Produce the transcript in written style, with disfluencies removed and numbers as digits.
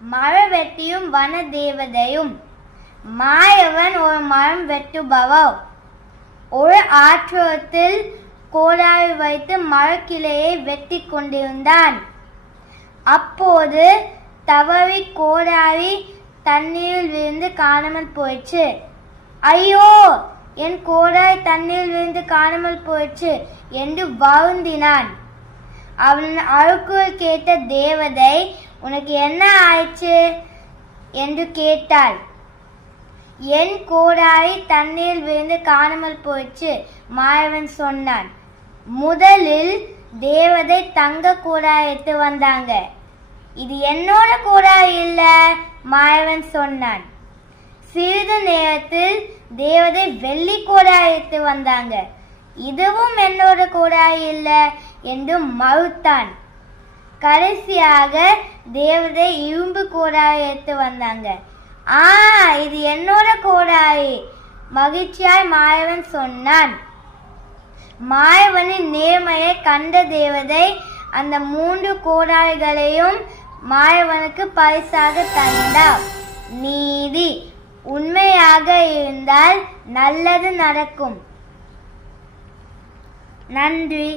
மரவெட்டியும் வன தேவதையும். மாயவன் ஒரு மரம் வெட்டுபவர். ஒரு ஆற்றத்தில் கோடாரி வைத்து மரக்கிளையை வெட்டி கொண்டிருந்தான். அப்போது தவறி கோடாரி தண்ணீரில் விழுந்து காணாமல் போயிற்று. ஐயோ, என் கோடாரி தண்ணீரில் விழுந்து காணாமல் போயிற்று என்று வருந்தினான். அவன் அழுக்குரல் கேட்ட தேவதை, உனக்கு என்ன ஆயிற்று என்று கேட்டாள். என் கோடாரி தண்ணீரில் விழுந்து காணாமல் போயிற்று, மாயவன் சொன்னான். முதலில் தேவதை தங்க கோடாரி எடுத்து வந்தாங்க. இது என்னோட கோடாரி இல்ல, மாயவன் சொன்னான். சிறிது நேரத்தில் தேவதை வெள்ளி கோடாரி எடுத்து வந்தாங்க. இதுவும் என்னோட கோடாரி இல்ல என்று மறுத்தான். கடைசியாக தேவதை இரும்பு கோடாரி எடுத்து வந்தாங்க. இது என்னோட கோடாரி, மகிழ்ச்சியாய் மாயவன் சொன்னான். மாயவனின் நேர்மையை கண்ட தேவதை அந்த 3 கோடாரிகளையும் மாயவனுக்கு பரிசாக தந்தார். நீதி உண்மையாக இருந்தால் நல்லது நடக்கும். நன்றி.